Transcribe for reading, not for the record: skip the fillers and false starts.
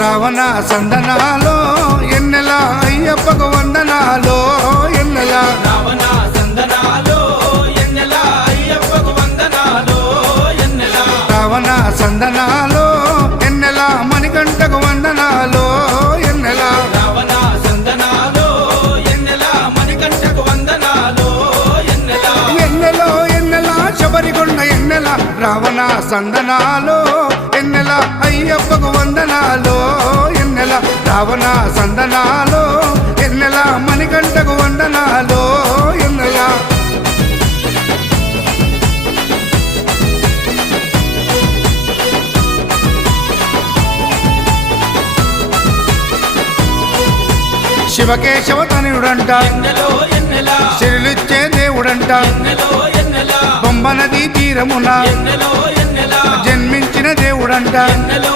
రావణ సందనాలో ఎన్నెల అయ్యప్పకు వందనాలో ఎన్నెల రావణ సందనాలో ఎన్నెల అయ్యప్పకు వందనాలో ఎన్నెల రావణ సందనాలో ఎన్నెల మణికంఠకు వందనాలో ఎన్నెల రావణ సందనాలో ఎన్నెల మణికంఠకు వందనాలో ఎన్నెల ఎన్నెలో ఎన్నెల శబరికొండ ఎన్నెల రావణ సందనాలో ఎన్నెల అయ్యప్పకు వందనాలో ఎన్నెల రావణ సందనాలో ఎన్నెల మణికంఠకు వందనాలో ఎన్నెల శివకేశవ తనయుడంట ఎన్నెలో ఎన్నెల శిరులిచ్చే దేవుడంట ఎన్నెలో ఎన్నెల బొమ్మ నదీ తీరమున ఎన్నెలో ఎన్నెల జన్మించిన దేవుడంట ఎన్నెలో